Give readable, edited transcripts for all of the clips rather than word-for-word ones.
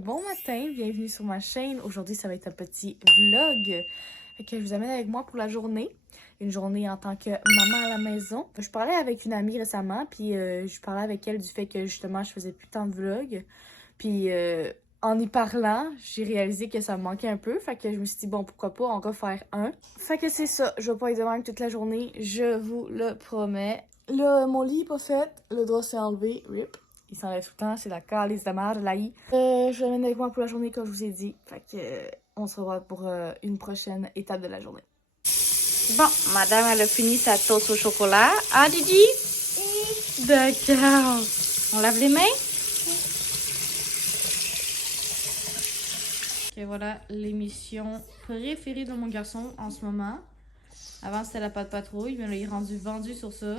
Bon matin, bienvenue sur ma chaîne. Aujourd'hui, ça va être un petit vlog que je vous amène avec moi pour la journée. Une journée en tant que maman à la maison. Je parlais avec une amie récemment, puis je parlais avec elle du fait que justement, je faisais plus tant de vlogs. Puis en y parlant, j'ai réalisé que ça me manquait un peu. Fait que je me suis dit, bon, pourquoi pas en refaire un. Fait que c'est ça, je vais pas être de même toute la journée, je vous le promets. Là, mon lit est pas fait, le drap s'est enlevé, rip. Il s'enlève tout le temps, c'est la calice de merde, la I. Je l'amène avec moi pour la journée, comme je vous ai dit. Fait que on se revoit pour une prochaine étape de la journée. Bon, madame, elle a fini sa toast au chocolat. Ah, Didi? Oui. D'accord. On lave les mains? Ok, voilà l'émission préférée de mon garçon en ce moment. Avant, c'était la pâte patrouille, mais là, il est rendu vendu sur ça.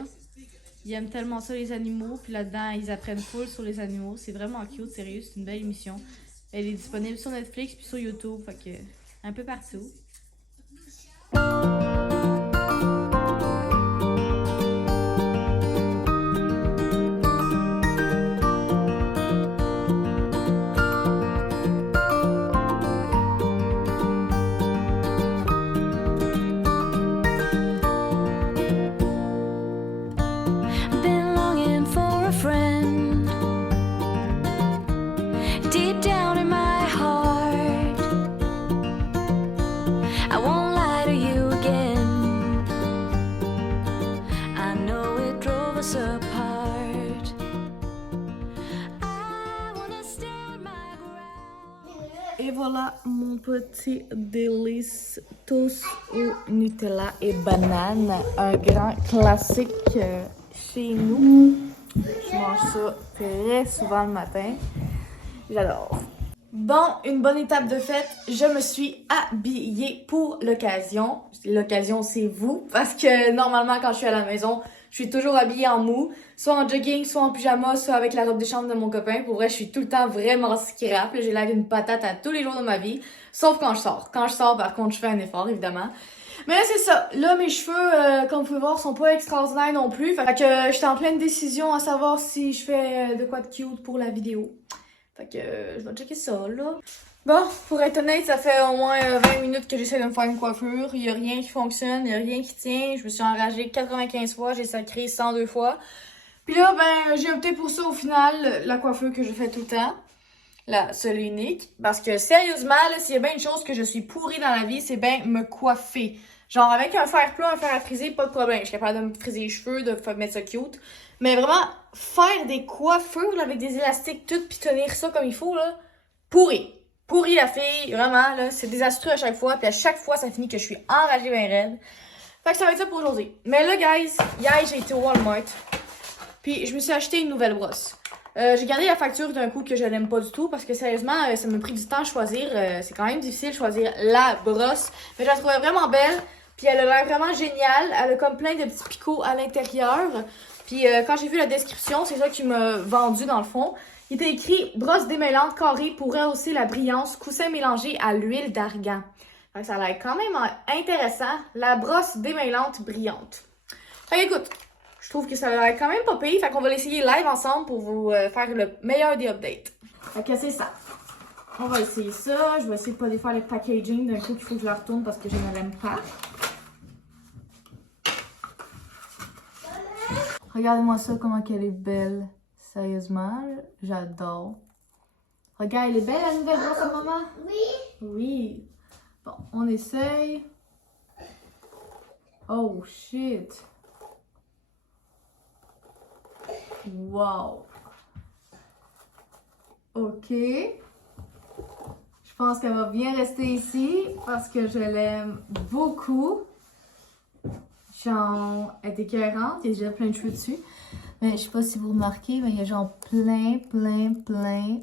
Ils aiment tellement ça, les animaux. Puis là-dedans, ils apprennent full sur les animaux. C'est vraiment cute, sérieux. C'est une belle émission. Elle est disponible sur Netflix puis sur YouTube. Fait que, un peu partout. Et voilà mon petit délice toast au Nutella et banane. Un grand classique chez nous. Je mange ça très souvent le matin. J'adore. Bon, une bonne étape de fête. Je me suis habillée pour l'occasion. L'occasion, c'est vous. Parce que normalement, quand je suis à la maison, je suis toujours habillée en mou. Soit en jogging, soit en pyjama, soit avec la robe de chambre de mon copain. Pour vrai, je suis tout le temps vraiment scrap. J'ai l'air d'une patate à tous les jours de ma vie. Sauf quand je sors. Quand je sors, par contre, je fais un effort, évidemment. Mais là, c'est ça. Là, mes cheveux, comme vous pouvez voir, sont pas extraordinaires non plus. Fait que j'étais en pleine décision à savoir si je fais de quoi de cute pour la vidéo. Fait que je vais checker ça, là. Bon, pour être honnête, ça fait au moins 20 minutes que j'essaie de me faire une coiffure. Il y a rien qui fonctionne, il y a rien qui tient. Je me suis enragée 95 fois, j'ai sacré 102 fois. Puis là, ben, j'ai opté pour ça au final, la coiffure que je fais tout le temps. La seule et unique. Parce que sérieusement, là, s'il y a bien une chose que je suis pourrie dans la vie, c'est bien me coiffer. Genre avec un fer plat, un fer à friser, pas de problème. Je suis capable de me friser les cheveux, de mettre ça cute. Mais vraiment, faire des coiffures là, avec des élastiques toutes pis tenir ça comme il faut, là, pourri. Pourri la fille, vraiment, là, c'est désastreux à chaque fois. Puis à chaque fois, ça finit que je suis enragée bien raide. Fait que ça va être ça pour aujourd'hui. Mais là, guys, hier, j'ai été au Walmart. Puis je me suis acheté une nouvelle brosse. J'ai gardé la facture d'un coup que je n'aime pas du tout parce que sérieusement, ça m'a pris du temps à choisir. C'est quand même difficile de choisir la brosse. Mais je la trouvais vraiment belle. Puis elle a l'air vraiment géniale. Elle a comme plein de petits picots à l'intérieur. Puis quand j'ai vu la description, c'est ça qui m'a vendu dans le fond. Il était écrit « Brosse démêlante carrée pour rehausser la brillance, coussin mélangé à l'huile d'argan ». Ça a l'air quand même intéressant. La brosse démêlante brillante. Fait qu'écoute, je trouve que ça a l'air quand même pas pire. Fait qu'on va l'essayer live ensemble pour vous faire le meilleur des updates. Fait que c'est ça. On va essayer ça. Je vais essayer de pas défaire le packaging d'un coup qu'il faut que je la retourne parce que je ne l'aime pas. Regardez-moi ça, comment qu'elle est belle. Sérieusement, j'adore. Regarde, elle est belle la nouvelle brosse à maman? Oui. Oui. Bon, on essaye. Oh shit. Wow. Ok. Je pense qu'elle va bien rester ici parce que je l'aime beaucoup. Genre, elle est écœurante. Il y a déjà plein de cheveux dessus. Mais je sais pas si vous remarquez, mais il y a genre plein de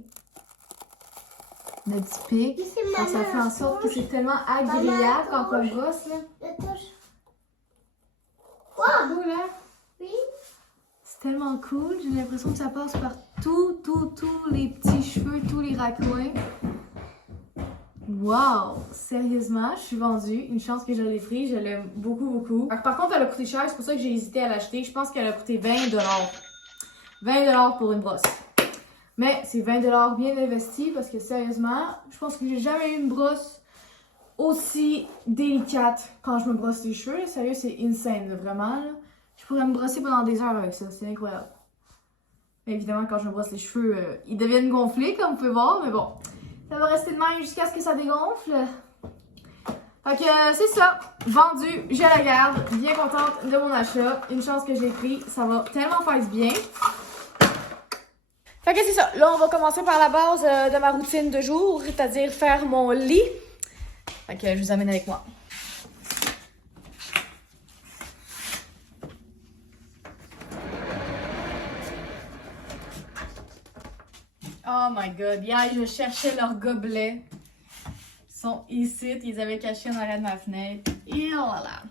petits pics. Ça fait en sorte que c'est tellement agréable quand on brosse, là. C'est beau, là? Oui. C'est tellement cool. J'ai l'impression que ça passe par tous les petits cheveux, tous les raccoins. Wow! Sérieusement, je suis vendue. Une chance que je l'ai pris. Je l'aime beaucoup. Par contre, elle a coûté cher. C'est pour ça que j'ai hésité à l'acheter. Je pense qu'elle a coûté 20 $. 20 $ pour une brosse. Mais c'est 20$ bien investi parce que sérieusement, je pense que j'ai jamais eu une brosse aussi délicate quand je me brosse les cheveux. Sérieux, c'est insane, là, vraiment. Là. Je pourrais me brosser pendant des heures avec ça, c'est incroyable. Évidemment, quand je me brosse les cheveux, ils deviennent gonflés, comme vous pouvez voir, mais bon. Ça va rester de même jusqu'à ce que ça dégonfle. Fait que c'est ça, vendu, j'ai la garde, bien contente de mon achat. Une chance que j'ai pris, ça va tellement faire du bien. Fait que c'est ça, là on va commencer par la base de ma routine de jour, c'est-à-dire faire mon lit. Fait que je vous amène avec moi. Oh my god, hier je cherchais leurs gobelets. Ils sont ici, ils avaient caché en arrière de ma fenêtre. Et voilà.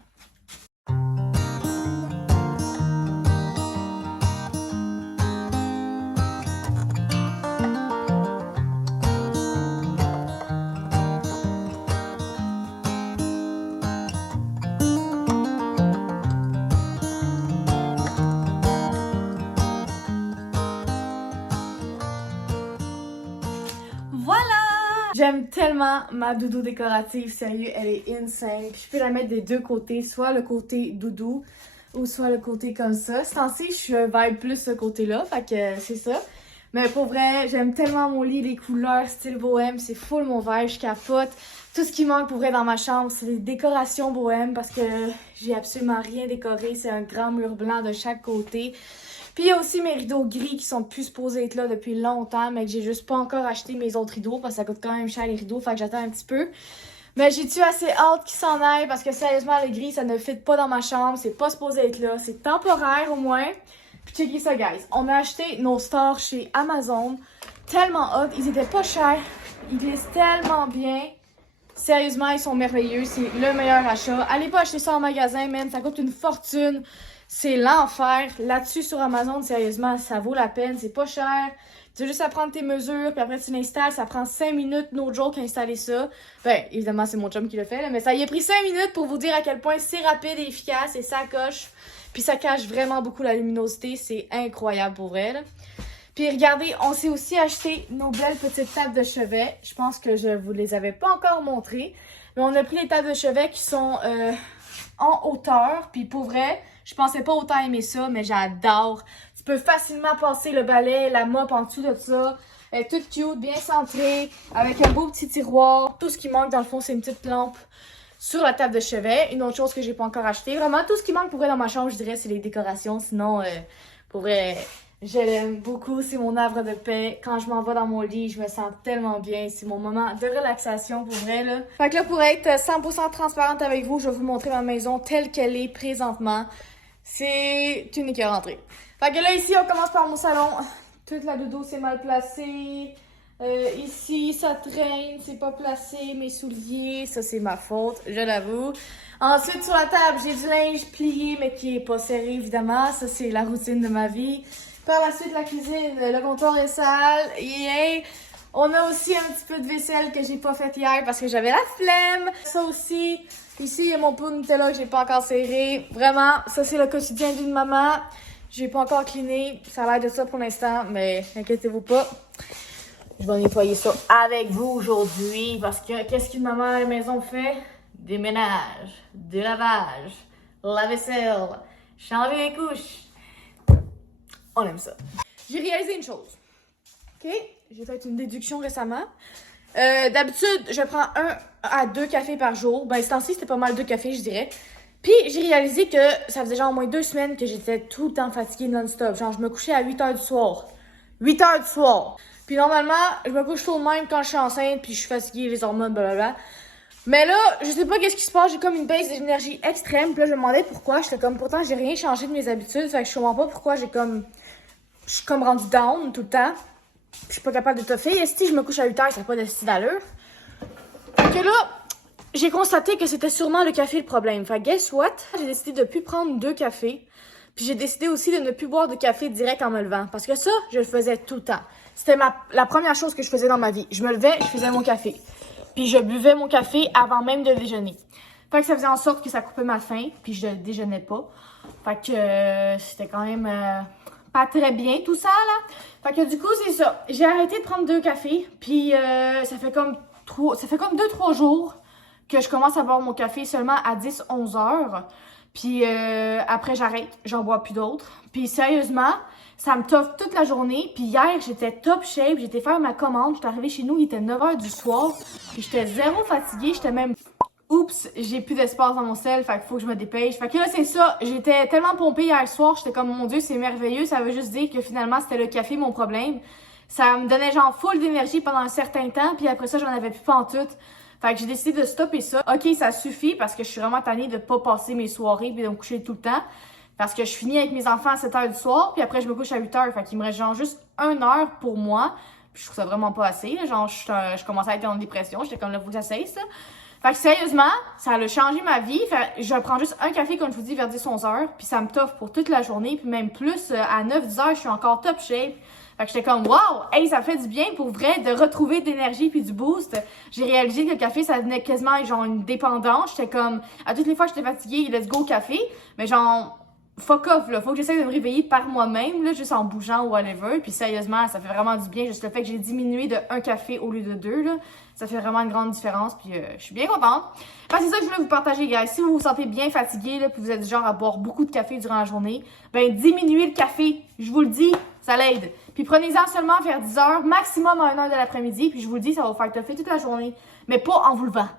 J'aime tellement ma doudou décorative, sérieux, elle est insane. Puis je peux la mettre des deux côtés, soit le côté doudou ou soit le côté comme ça. Ce temps-ci, je vibe plus ce côté-là, fait que c'est ça. Mais pour vrai, j'aime tellement mon lit, les couleurs, style bohème, c'est full mon vibe, je capote. Tout ce qui manque pour vrai dans ma chambre, c'est les décorations bohème parce que j'ai absolument rien décoré. C'est un grand mur blanc de chaque côté. Puis il y a aussi mes rideaux gris qui sont plus supposés être là depuis longtemps, mais que j'ai juste pas encore acheté mes autres rideaux parce que ça coûte quand même cher les rideaux, fait que j'attends un petit peu. Mais j'ai-tu assez hâte qu'ils s'en aillent parce que sérieusement, le gris, ça ne fit pas dans ma chambre, c'est pas supposé être là, c'est temporaire au moins. Puis checkez ça, guys. On a acheté nos stores chez Amazon, tellement hot, ils étaient pas chers, ils glissent tellement bien. Sérieusement, ils sont merveilleux, c'est le meilleur achat. Allez pas acheter ça en magasin, man, ça coûte une fortune. C'est l'enfer. Là-dessus, sur Amazon, sérieusement, ça vaut la peine. C'est pas cher. Tu as juste à prendre tes mesures, puis après tu l'installes. Ça prend 5 minutes, no joke, installer ça. Ben, évidemment, c'est mon chum qui le fait, là, mais ça y a pris 5 minutes pour vous dire à quel point c'est rapide et efficace et ça coche. Puis ça cache vraiment beaucoup la luminosité. C'est incroyable pour vrai, là. Puis regardez, on s'est aussi acheté nos belles petites tables de chevet. Je pense que je vous les avais pas encore montrées. Mais on a pris les tables de chevet qui sont en hauteur. Puis pour vrai, je pensais pas autant aimer ça, mais j'adore. Tu peux facilement passer le balai, la mop en dessous de ça. Elle est toute cute, bien centrée, avec un beau petit tiroir. Tout ce qui manque, dans le fond, c'est une petite lampe sur la table de chevet. Une autre chose que j'ai pas encore acheté. Vraiment, tout ce qui manque pour vrai dans ma chambre, je dirais, c'est les décorations. Sinon, pour vrai, je l'aime beaucoup. C'est mon havre de paix. Quand je m'en vais dans mon lit, je me sens tellement bien. C'est mon moment de relaxation pour vrai, là. Fait que là, pour être 100% transparente avec vous, je vais vous montrer ma maison telle qu'elle est présentement. C'est une écœur rentrée. Fait que là, ici, on commence par mon salon. Toute la dodo, c'est mal placé. Ici, ça traîne, c'est pas placé. Mes souliers, ça, c'est ma faute, je l'avoue. Ensuite, sur la table, j'ai du linge plié, mais qui est pas serré, évidemment. Ça, c'est la routine de ma vie. Par la suite, la cuisine, le comptoir est sale. Yeah! On a aussi un petit peu de vaisselle que j'ai pas faite hier parce que j'avais la flemme. Ça aussi, ici, il y a mon pot de Nutella que j'ai pas encore serré. Vraiment, ça, c'est le quotidien d'une maman. J'ai pas encore cleané. Ça a l'air de ça pour l'instant, mais inquiétez-vous pas. Je vais nettoyer ça avec vous aujourd'hui parce que qu'est-ce qu'une maman à la maison fait? Des ménages, du lavage, la vaisselle, changer les couches. On aime ça. J'ai réalisé une chose. OK? J'ai fait une déduction récemment. D'habitude, je prends 1 à 2 cafés par jour. Ben, ce temps-ci, c'était pas mal 2 cafés, je dirais. Puis, j'ai réalisé que ça faisait genre au moins 2 semaines que j'étais tout le temps fatiguée non-stop. Genre, je me couchais à 8 h du soir. 8 h du soir. Puis, normalement, je me couche tout le même quand je suis enceinte, puis je suis fatiguée, les hormones, blablabla. Mais là, je sais pas qu'est-ce qui se passe. J'ai comme une baisse d'énergie extrême. Puis là, je me demandais pourquoi. J'étais comme, pourtant, j'ai rien changé de mes habitudes. Fait que je comprends pas pourquoi je suis comme rendue down tout le temps. Puis je suis pas capable de toffer. Et si je me couche à 8 h, ça n'a pas de style d'allure. Fait que là, j'ai constaté que c'était sûrement le café le problème. Fait que guess what? J'ai décidé de plus prendre 2 cafés. Puis j'ai décidé aussi de ne plus boire de café direct en me levant. Parce que ça, je le faisais tout le temps. C'était la première chose que je faisais dans ma vie. Je me levais, je faisais mon café. Puis je buvais mon café avant même de déjeuner. Fait que ça faisait en sorte que ça coupait ma faim. Puis je déjeunais pas. Fait que c'était quand même pas très bien tout ça là. Fait que du coup, c'est ça. J'ai arrêté de prendre 2 cafés, puis ça fait comme 2-3 jours que je commence à boire mon café seulement à 10-11 heures. Puis après, j'arrête, j'en bois plus d'autres. Puis sérieusement, ça me toffe toute la journée. Puis hier, j'étais top shape, j'étais faire ma commande. J'étais arrivée chez nous, il était 9 h du soir. Puis j'étais zéro fatiguée, j'étais même... Oups, j'ai plus d'espace dans mon sel, fait qu'il faut que je me dépêche. Fait que là, c'est ça, j'étais tellement pompée hier soir, j'étais comme, mon Dieu, c'est merveilleux. Ça veut juste dire que finalement, c'était le café mon problème. Ça me donnait genre full d'énergie pendant un certain temps, puis après ça, j'en avais plus pantoute. Fait que j'ai décidé de stopper ça. Ok, ça suffit parce que je suis vraiment tannée de pas passer mes soirées puis de me coucher tout le temps. Parce que je finis avec mes enfants à 7 h du soir, puis après je me couche à 8 h. Fait qu'il me reste genre juste 1 heure pour moi. Puis je trouve ça vraiment pas assez. Là. Genre, je commençais à être en dépression. J'étais comme là, faut que ça cesse. Là. Fait que sérieusement, ça a changé ma vie. Fait que je prends juste un café, comme je vous dis, vers 10-11 h. Puis ça me toffe pour toute la journée. Puis même plus, à 9-10 h, je suis encore top shape. Fait que j'étais comme, wow, hey, ça fait du bien pour vrai de retrouver de l'énergie puis du boost. J'ai réalisé que le café, ça devenait quasiment genre une dépendance. J'étais comme, à toutes les fois que j'étais fatiguée, let's go café. Mais genre, fuck off, là. Faut que j'essaie de me réveiller par moi-même, là, juste en bougeant ou whatever. Puis sérieusement, ça fait vraiment du bien. Juste le fait que j'ai diminué de 1 café au lieu de 2, là. Ça fait vraiment une grande différence. Puis je suis bien contente. Enfin, c'est ça que je voulais vous partager, guys. Si vous vous sentez bien fatigué, là, puis vous êtes du genre à boire beaucoup de café durant la journée, ben diminuez le café. Je vous le dis, ça l'aide. Puis prenez-en seulement vers 10 h, maximum à 1 h de l'après-midi. Puis je vous le dis, ça va vous faire toffer toute la journée. Mais pas en vous levant.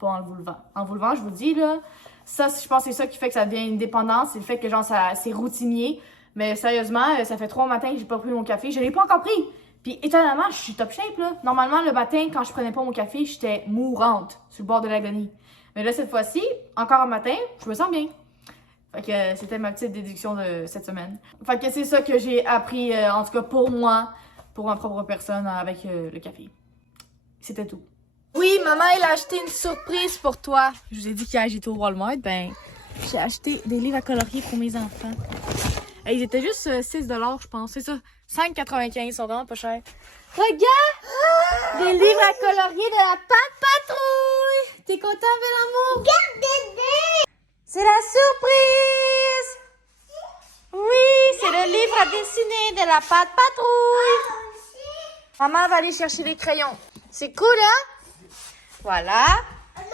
Pas en vous levant. En vous levant, je vous le dis, là. Ça, je pense que c'est ça qui fait que ça devient une dépendance. C'est le fait que, genre, c'est routinier. Mais sérieusement, ça fait 3 matins que j'ai pas pris mon café. Je l'ai pas encore pris. Puis étonnamment, je suis top shape, là. Normalement, le matin, quand je prenais pas mon café, j'étais mourante sur le bord de l'agonie. Mais là, cette fois-ci, encore un matin, je me sens bien. Fait que c'était ma petite déduction de cette semaine. Fait que c'est ça que j'ai appris, en tout cas pour moi, pour ma propre personne, avec le café. C'était tout. Oui, maman, elle a acheté une surprise pour toi. Je vous ai dit qu'hier j'étais au Walmart, ben j'ai acheté des livres à colorier pour mes enfants. Et ils étaient juste 6 $, je pense, c'est ça. 5,95 $, ils sont vraiment pas chers. Regarde! Des livres à colorier de la Pat' Patrouille! T'es content, bel amour? C'est la surprise! Oui, c'est le livre à dessiner de la Pat' Patrouille! Maman va aller chercher les crayons. C'est cool, hein? Voilà.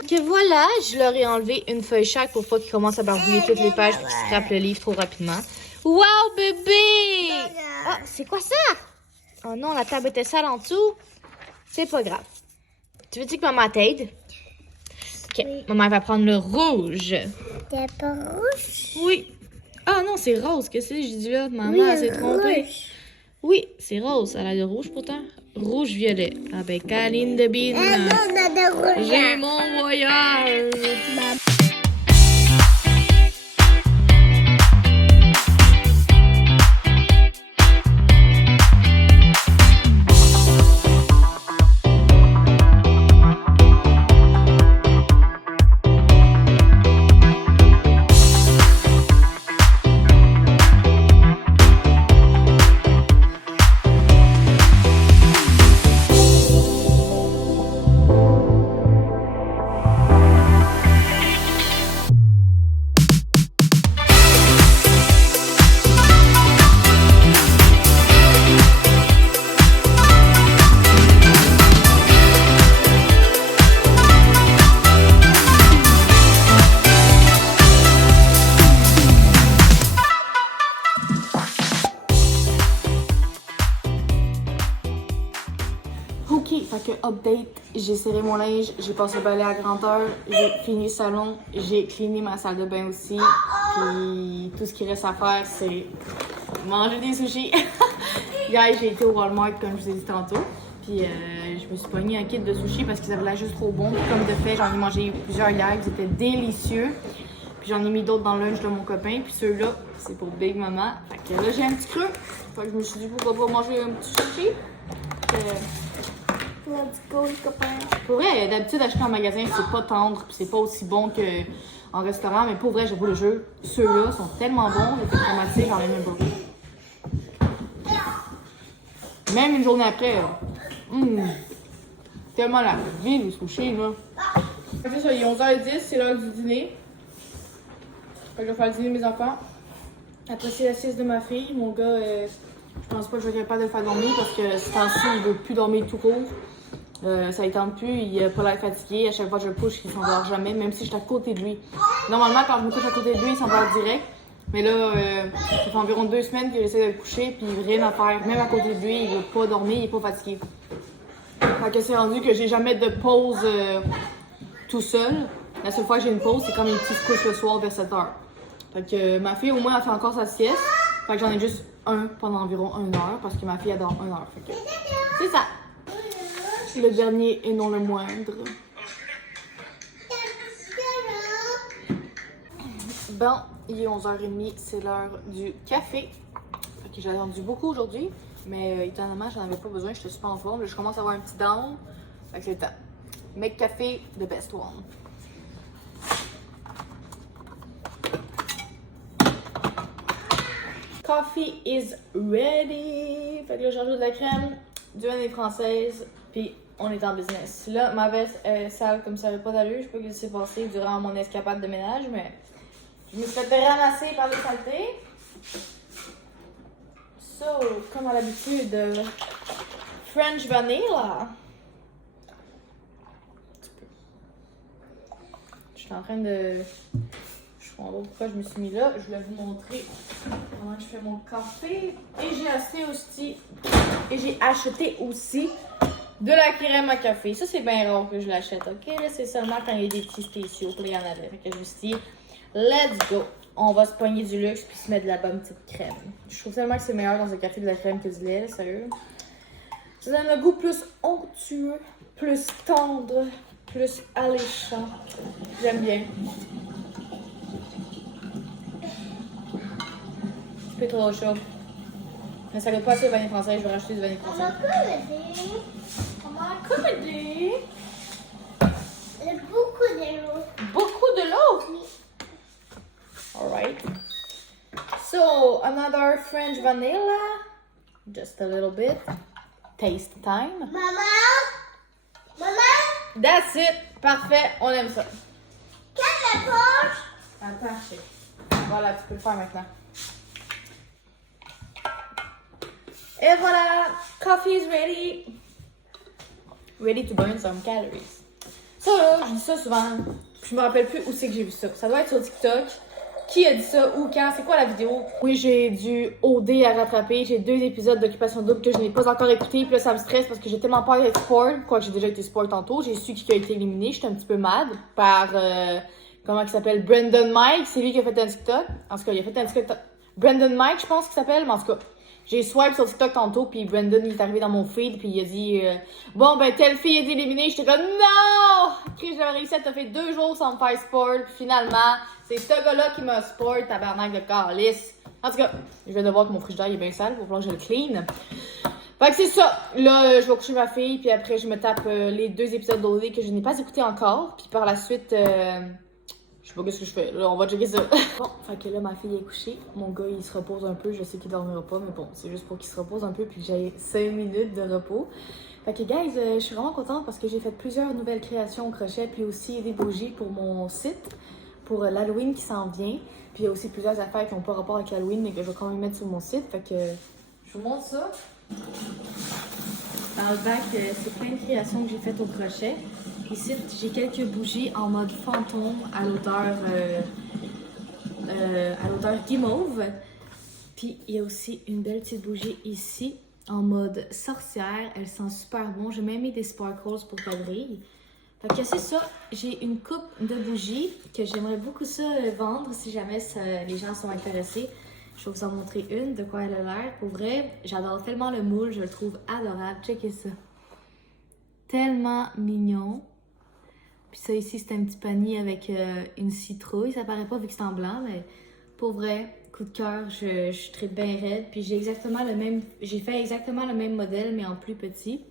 Que voilà, je leur ai enlevé une feuille chaque pour pas qu'ils commencent à barbouiller toutes les pages et qu'ils scrapent le livre trop rapidement. Wow, bébé! Ah, c'est quoi ça? Oh non, la table était sale en dessous. C'est pas grave. Tu veux dire que maman t'aide? Ok, oui. Maman va prendre le rouge. C'est pas rouge? Oui. Ah non, c'est rose. Qu'est-ce que j'ai dit là? Maman, elle s'est trompée. Rouge. Oui, c'est rose. Elle a de rouge pourtant. Rouge-violet. Avec Aline de Bine. J'ai mon voyage. Ok, fait que update, j'ai serré mon linge, j'ai passé le balai à grandeur, j'ai fini le salon, j'ai cleané ma salle de bain aussi, puis tout ce qui reste à faire, c'est manger des sushis. Hier, j'ai été au Walmart, comme je vous ai dit tantôt, puis je me suis pogné un kit de sushis parce qu'ils avaient l'air juste trop bons. Comme de fait, j'en ai mangé plusieurs hier, ils étaient délicieux. Puis j'en ai mis d'autres dans le lunch de mon copain, puis ceux-là, c'est pour Big Maman. Fait que là, j'ai un petit creux, fait que je me suis dit pourquoi pas manger un petit sushi. Let's go, les copains. Pour vrai, d'habitude, acheter en magasin, c'est pas tendre, puis c'est pas aussi bon qu'en restaurant, mais pour vrai, j'avoue le jeu, ceux-là sont tellement bons, les tomatiques, j'en ai même pas. Même une journée après, là. Tellement la vie, les sushis, là. C'est ça, il est 11 h 10, c'est l'heure du dîner. Fait que je vais faire le dîner de mes enfants. Après, c'est la sieste de ma fille. Mon gars, je pense pas que je vais être capable de le faire dormir parce que ce temps-ci, il veut plus dormir tout court. Ça ne tente plus, il a pas l'air fatigué. À chaque fois que je le couche, il s'endort jamais, même si je suis à côté de lui. Normalement, quand je me couche à côté de lui, il s'endort direct. Mais là, ça fait environ 2 semaines que j'essaie de le coucher, puis rien à faire. Même à côté de lui, il veut pas dormir, il est pas fatigué. Fait que c'est rendu que j'ai jamais de pause tout seul. La seule fois que j'ai une pause, c'est quand mes petits se couchent le soir vers 7h. Fait que ma fille, au moins, elle fait encore sa sieste. Fait que j'en ai juste un pendant environ 1 heure, parce que ma fille adore 1 heure. Fait que c'est ça. Le dernier et non le moindre. Bon, il est 11h30, c'est l'heure du café. Fait que j'ai attendu beaucoup aujourd'hui, mais étonnamment, j'en avais pas besoin, j'étais super en forme. Là, je commence à avoir un petit down. Fait que c'est le temps. Make café, the best one. Coffee is ready! Fait que là, je rajoute de la crème, du vanille française, puis on est en business. Là, ma veste est sale comme ça n'avait pas d'allure. Je sais pas ce qui s'est passé durant mon escapade de ménage, mais je me suis fait ramasser par les saletés. So, comme à l'habitude, French vanilla. Je suis en train de... Je comprends pas pourquoi je me suis mis là. Je voulais vous montrer comment je fais mon café. Et j'ai acheté aussi de la crème à café. Ça, c'est bien rare que je l'achète, ok? Là, c'est seulement quand il y a des petits spéciaux pour les en avait. Fait que je me suis dit, let's go! On va se pogner du luxe puis se mettre de la bonne petite crème. Je trouve tellement que c'est meilleur dans un café de la crème que du lait, sérieux. Ça donne un goût plus onctueux, plus tendre, plus alléchant. J'aime bien. Un peu trop chaud. Mais ça goûte pas assez de vanille française, je vais rajouter du vanille française. On m'a accommodé. Beaucoup de l'eau. Beaucoup de l'eau? Alright. So, another French vanilla. Just a little bit. Taste time. Maman? That's it. Parfait. On aime ça. Quelle poche? Attends, je sais. Voilà, tu peux le faire maintenant. Et voilà. Coffee is ready. Ready to burn some calories. Ça, là, je dis ça souvent. Je me rappelle plus où c'est que j'ai vu ça. Ça doit être sur TikTok. Qui a dit ça? Où? Quand? C'est quoi la vidéo? Oui, j'ai du OD à rattraper. J'ai 2 épisodes d'Occupation Double que je n'ai pas encore écouté. Puis là, ça me stresse parce que j'ai tellement peur d'être spoil. Quoique j'ai déjà été spoil tantôt. J'ai su qui a été éliminé. J'étais un petit peu mad par... comment il s'appelle? Brandon Mike. C'est lui qui a fait un TikTok. En tout cas, il a fait un TikTok... Brandon Mike, je pense qu'il s'appelle. Mais en tout cas, j'ai swipe sur TikTok tantôt. Puis Brandon, il est arrivé dans mon feed. Puis il a dit... bon, ben, telle fille est éliminée. J'étais comme... Non! J'avais réussi à te faire 2 jours sans me faire spoil. Puis finalement... C'est ce gars-là qui m'a spoil, tabarnak de calice. En tout cas, je viens de voir que mon frigidaire est bien sale, il va falloir que je le clean. Fait que c'est ça. Là, je vais coucher ma fille, puis après, je me tape les 2 épisodes d'OD que je n'ai pas écoutés encore. Puis par la suite, je sais pas ce que je fais. Là, on va checker ça. Bon, fait que là, ma fille est couchée. Mon gars, il se repose un peu. Je sais qu'il dormira pas, mais bon, c'est juste pour qu'il se repose un peu, puis que j'aille 5 minutes de repos. Fait que, guys, je suis vraiment contente parce que j'ai fait plusieurs nouvelles créations au crochet, puis aussi des bougies pour mon site. Pour l'Halloween qui s'en vient. Puis il y a aussi plusieurs affaires qui n'ont pas rapport avec l'Halloween, mais que je vais quand même mettre sur mon site. Fait que je vous montre ça. Dans le bac, c'est plein de créations que j'ai faites au crochet. Ici, j'ai quelques bougies en mode fantôme à l'odeur guimauve. Puis il y a aussi une belle petite bougie ici en mode sorcière. Elle sent super bon. J'ai même mis des sparkles pour quadrille. Fait que c'est ça, j'ai une coupe de bougies que j'aimerais beaucoup ça vendre si jamais les gens sont intéressés. Je vais vous en montrer une, de quoi elle a l'air. Pour vrai, j'adore tellement le moule, je le trouve adorable. Checkez ça. Tellement mignon. Puis ça ici, c'est un petit panier avec une citrouille. Ça paraît pas vu que c'est en blanc, mais pour vrai, coup de cœur, je suis très bien raide. Puis j'ai fait exactement le même modèle, mais en plus petit.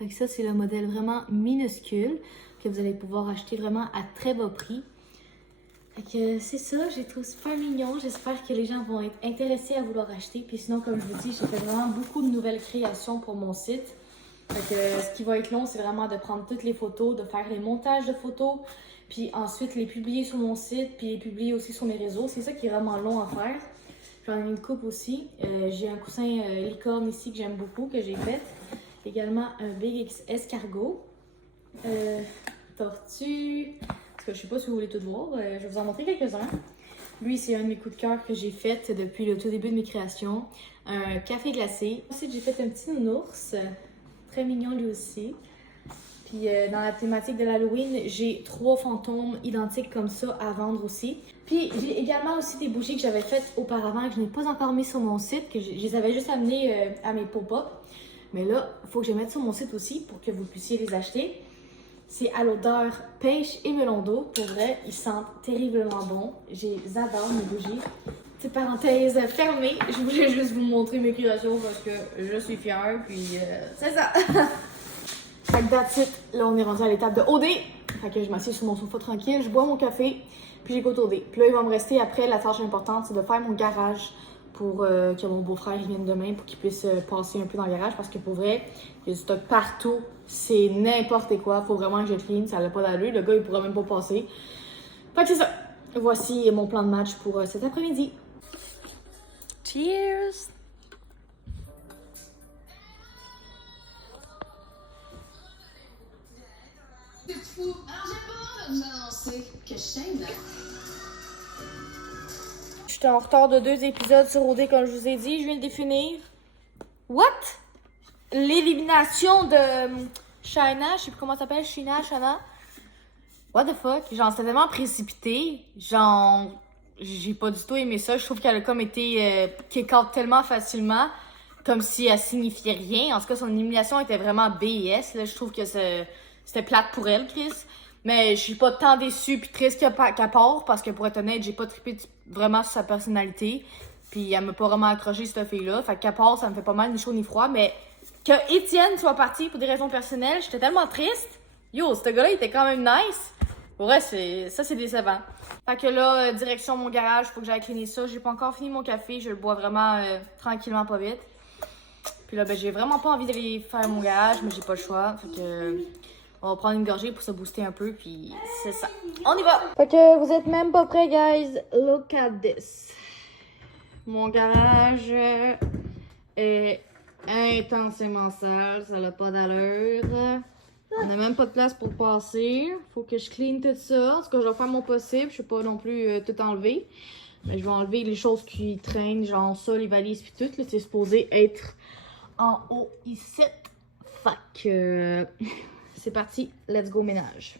Fait que ça, c'est le modèle vraiment minuscule que vous allez pouvoir acheter vraiment à très bas prix. Fait que c'est ça, je les trouve super mignons. J'espère que les gens vont être intéressés à vouloir acheter. Puis sinon, comme je vous dis, j'ai fait vraiment beaucoup de nouvelles créations pour mon site. Fait que ce qui va être long, c'est vraiment de prendre toutes les photos, de faire les montages de photos, puis ensuite les publier sur mon site, puis les publier aussi sur mes réseaux. C'est ça qui est vraiment long à faire. J'en ai une coupe aussi. J'ai un coussin licorne ici que j'aime beaucoup, que j'ai fait. Également un Big X escargot. Tortue. En tout cas, je sais pas si vous voulez tout voir. Je vais vous en montrer quelques-uns. Lui, c'est un de mes coups de cœur que j'ai fait depuis le tout début de mes créations. Un café glacé. Ensuite, j'ai fait un petit nounours. Très mignon lui aussi. Puis dans la thématique de l'Halloween, j'ai 3 fantômes identiques comme ça à vendre aussi. Puis j'ai également aussi des bougies que j'avais faites auparavant que je n'ai pas encore mis sur mon site, que je les avais juste amenées à mes pop-up. Mais là, il faut que je les mette sur mon site aussi pour que vous puissiez les acheter. C'est à l'odeur pêche et melon d'eau. Pour vrai, ils sentent terriblement bon. J'adore mes bougies. Petite parenthèse fermée. Je voulais juste vous montrer mes créations parce que je suis fière. Puis c'est ça. Fait que that's it. Là, on est rendu à l'étape de OD. Fait que je m'assieds sur mon sofa tranquille, je bois mon café, puis j'écoute OD. Puis là, il va me rester après, la tâche importante, c'est de faire mon garage pour que mon beau-frère vienne demain pour qu'il puisse passer un peu dans le garage. Parce que pour vrai, il y a du stock partout. C'est n'importe quoi. Faut vraiment que je clean. Ça n'a pas d'allure. Le gars, il pourra même pas passer. Fait que c'est ça. Voici mon plan de match pour cet après-midi. Cheers! C'est fou. Alors j'ai pas de vous annoncer que Shane... J'étais en retard de 2 épisodes sur OD comme je vous ai dit. Je viens de définir. What? L'élimination de Shaina. Je sais plus comment ça s'appelle. Shana. What the fuck? Genre, c'était tellement précipité. Genre, j'ai pas du tout aimé ça. Je trouve qu'elle a comme été kick-out tellement facilement. Comme si elle signifiait rien. En tout cas, son élimination était vraiment BS. Là, je trouve que c'était plate pour elle, Chris. Mais je suis pas tant déçue puis triste qu'à part. Parce que pour être honnête, j'ai pas trippé vraiment sur sa personnalité. Puis elle m'a pas vraiment accroché, cette fille-là. Fait qu'à part, ça me fait pas mal ni chaud ni froid. Mais que Étienne soit parti pour des raisons personnelles, j'étais tellement triste. Yo, ce gars-là, il était quand même nice. Pour vrai, c'est décevant. Fait que là, direction mon garage, faut que j'aille cleaner ça. J'ai pas encore fini mon café, je le bois vraiment tranquillement, pas vite. Puis là, ben, j'ai vraiment pas envie d'aller faire mon garage, mais j'ai pas le choix. Fait que on va prendre une gorgée pour se booster un peu, puis c'est ça. On y va! Fait que vous êtes même pas prêts, guys. Look at this. Mon garage est intensément sale, ça n'a pas d'allure. On n'a même pas de place pour passer. Faut que je clean tout ça. En tout cas, je vais faire mon possible. Je ne vais pas non plus tout enlever. Mais je vais enlever les choses qui traînent, genre ça, les valises puis tout. C'est supposé être en haut ici. Fait que c'est parti. Let's go ménage.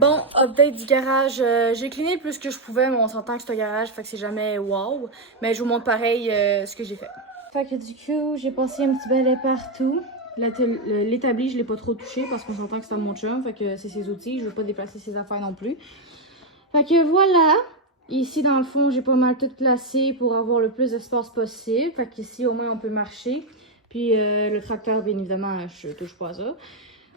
Bon, update du garage. J'ai cleané le plus que je pouvais, mais on s'entend que c'est un garage, fait que c'est jamais wow. Mais je vous montre pareil ce que j'ai fait. Fait que du coup, j'ai passé un petit balai partout. L'établi, je l'ai pas trop touché parce qu'on s'entend que c'est à mon chum, fait que c'est ses outils. Je veux pas déplacer ses affaires non plus. Fait que voilà. Ici, dans le fond, j'ai pas mal tout placé pour avoir le plus d'espace possible. Fait qu'ici, au moins, on peut marcher. Puis le tracteur, bien évidemment, je touche pas à ça.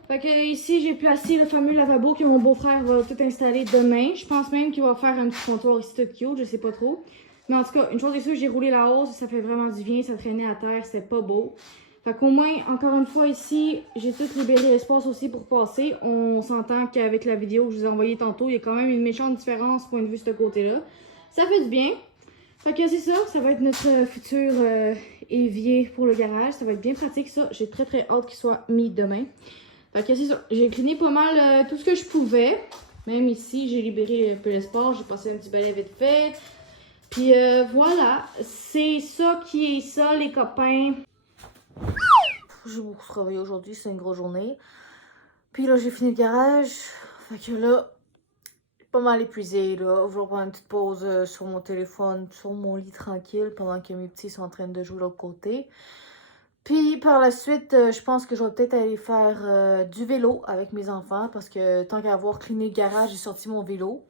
Fait que ici, j'ai placé le fameux lavabo que mon beau-frère va tout installer demain. Je pense même qu'il va faire un petit comptoir ici tout cute, je sais pas trop. Mais en tout cas, une chose est sûre, j'ai roulé la hausse, ça fait vraiment du bien, ça traînait à terre, c'était pas beau. Fait qu'au moins, encore une fois ici, j'ai tout libéré l'espace aussi pour passer. On s'entend qu'avec la vidéo que je vous ai envoyée tantôt, il y a quand même une méchante différence point de vue de ce côté-là. Ça fait du bien. Fait que c'est ça, ça va être notre futur évier pour le garage. Ça va être bien pratique ça. J'ai très hâte qu'il soit mis demain. Fait que c'est ça, j'ai cleané pas mal tout ce que je pouvais. Même ici, j'ai libéré un peu l'espace, j'ai passé un petit balai vite fait. Puis voilà, c'est ça qui est ça les copains. J'ai beaucoup travaillé aujourd'hui, c'est une grosse journée. Puis là, j'ai fini le garage. Fait que là, pas mal épuisée là. Je vais prendre une petite pause sur mon téléphone, sur mon lit tranquille, pendant que mes petits sont en train de jouer de l'autre côté. Puis par la suite, je pense que je vais peut-être aller faire du vélo avec mes enfants, parce que tant qu'à avoir cleané le garage, j'ai sorti mon vélo.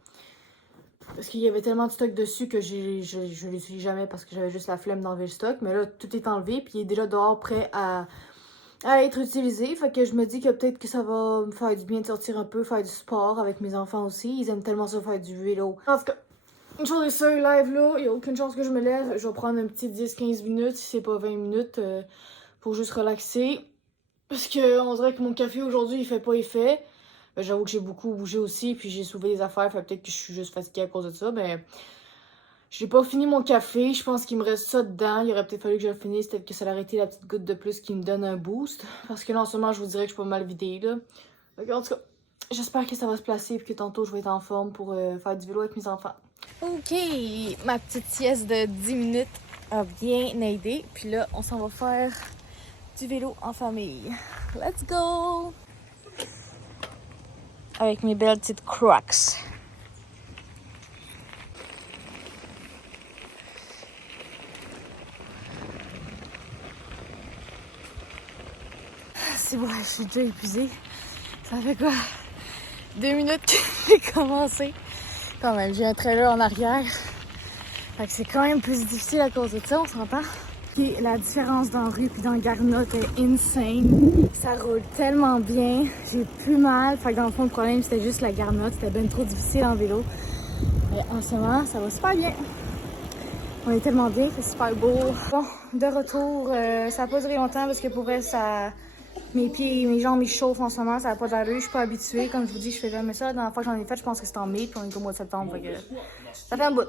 Parce qu'il y avait tellement de stock dessus que je l'utilise jamais parce que j'avais juste la flemme d'enlever le stock. Mais là, tout est enlevé, puis il est déjà dehors prêt à être utilisé. Fait que je me dis que peut-être que ça va me faire du bien de sortir un peu, faire du sport avec mes enfants aussi. Ils aiment tellement ça faire du vélo. En tout cas, une chose est sûre, live là, il n'y a aucune chance que je me lève. Je vais prendre un petit 10-15 minutes, si c'est pas 20 minutes, pour juste relaxer. Parce que on dirait que mon café aujourd'hui, il fait pas effet. J'avoue que j'ai beaucoup bougé aussi, puis j'ai soulevé des affaires, fait peut-être que je suis juste fatiguée à cause de ça, mais j'ai pas fini mon café, je pense qu'il me reste ça dedans, il aurait peut-être fallu que je le finisse, peut-être que ça aurait été la petite goutte de plus qui me donne un boost, parce que là en ce moment je vous dirais que je suis pas mal vidée là. Donc, en tout cas, j'espère que ça va se placer et que tantôt je vais être en forme pour faire du vélo avec mes enfants. Ok, ma petite sieste de 10 minutes a bien aidé, puis là on s'en va faire du vélo en famille. Let's go! Avec mes belles petites Crocs. C'est bon, je suis déjà épuisée. Ça fait quoi? 2 minutes que j'ai commencé. Quand même, j'ai un trailer en arrière. Fait que c'est quand même plus difficile à cause de ça, on s'entend. Et la différence dans la rue puis dans le Garnotte est insane. Ça roule tellement bien, j'ai plus mal. Fait que dans le fond, le problème c'était juste la Garnotte, c'était bien trop difficile en vélo. Mais en ce moment, ça va super bien. On est tellement bien, c'est super beau. Bon, de retour, ça n'a pas duré longtemps parce que pour vrai, ça... mes pieds, mes jambes, ils chauffent en ce moment, ça n'a pas d'allure, je suis pas habituée. Comme je vous dis, je fais jamais ça. La dernière fois que j'en ai fait, je pense que c'était en mai, puis on est au mois de septembre. Fait que ça fait un bout.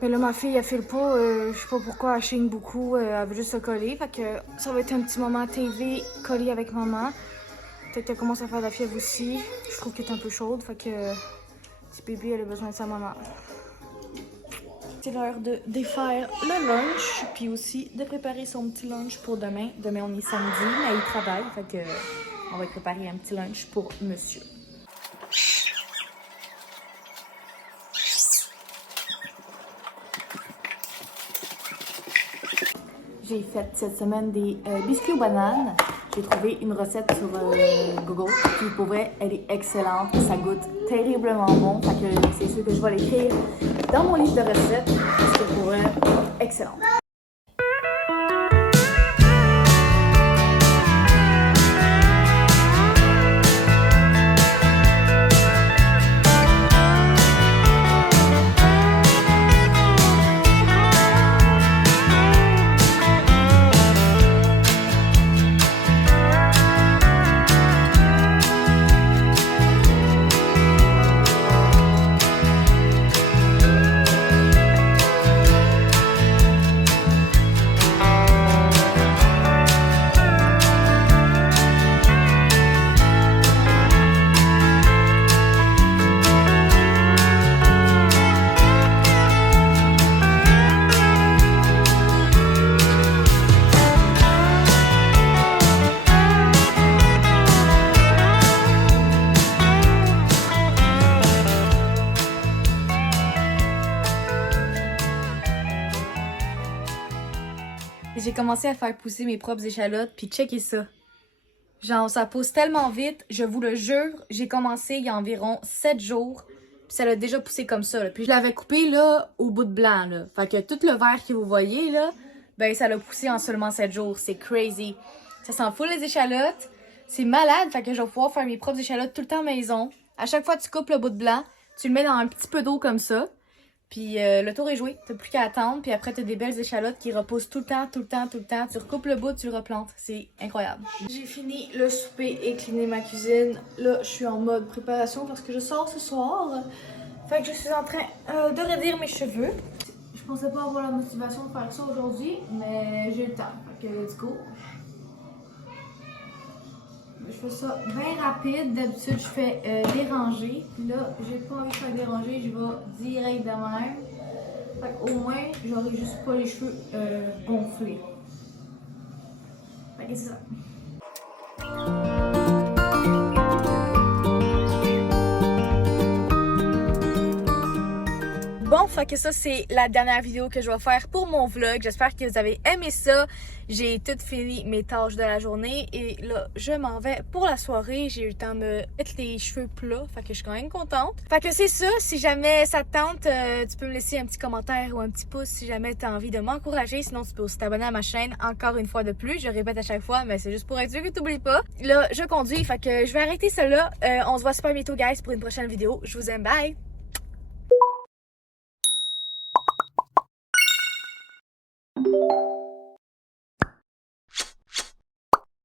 Mais là, ma fille, elle file pas. Je sais pas pourquoi, elle chigne beaucoup. Elle veut juste se coller. Fait que ça va être un petit moment TV collé avec maman. Peut-être qu'elle commence à faire de la fièvre aussi. Je trouve qu'elle est un peu chaude. Fait que petit bébé, elle a besoin de sa maman. C'est l'heure de défaire le lunch. Puis aussi de préparer son petit lunch pour demain. Demain, on est samedi, mais il travaille. Fait que on va préparer un petit lunch pour monsieur. J'ai fait cette semaine des biscuits aux bananes. J'ai trouvé une recette sur Google. Puis pour vrai, elle est excellente. Ça goûte terriblement bon. Fait que c'est sûr que je vais l'écrire dans mon livre de recettes. Parce que pour vrai, excellent. J'ai commencé à faire pousser mes propres échalotes, puis checkez ça. Genre, ça pousse tellement vite, je vous le jure, j'ai commencé il y a environ 7 jours, puis ça l'a déjà poussé comme ça. Là. Puis je l'avais coupé là, au bout de blanc, là. Fait que tout le vert que vous voyez, là, ben ça l'a poussé en seulement 7 jours. C'est crazy. Ça s'en fout les échalotes, c'est malade, fait que je vais pouvoir faire mes propres échalotes tout le temps maison. À chaque fois que tu coupes le bout de blanc, tu le mets dans un petit peu d'eau comme ça. Puis le tour est joué, t'as plus qu'à attendre. Puis après, t'as des belles échalotes qui repoussent tout le temps, tout le temps, tout le temps. Tu recoupes le bout, tu le replantes. C'est incroyable. J'ai fini le souper et cleané ma cuisine. Là, je suis en mode préparation parce que je sors ce soir. Fait que je suis en train de redire mes cheveux. Je pensais pas avoir la motivation de faire ça aujourd'hui, mais j'ai le temps. Fait que let's go. Je fais ça bien rapide. D'habitude, je fais déranger. Puis là, j'ai pas envie de faire déranger. Je vais direct de même. Fait qu'au moins, j'aurai juste pas les cheveux gonflés. Fait que c'est ça. Bon, fait que ça, c'est la dernière vidéo que je vais faire pour mon vlog. J'espère que vous avez aimé ça. J'ai tout fini mes tâches de la journée et là, je m'en vais pour la soirée. J'ai eu le temps de me mettre les cheveux plats, fait que je suis quand même contente. Fait que c'est ça, si jamais ça te tente, tu peux me laisser un petit commentaire ou un petit pouce si jamais tu as envie de m'encourager. Sinon, tu peux aussi t'abonner à ma chaîne encore une fois de plus. Je répète à chaque fois, mais c'est juste pour être sûr que tu n'oublies pas. Là, je conduis, fait que je vais arrêter ça là. On se voit super bientôt, guys, pour une prochaine vidéo. Je vous aime, bye!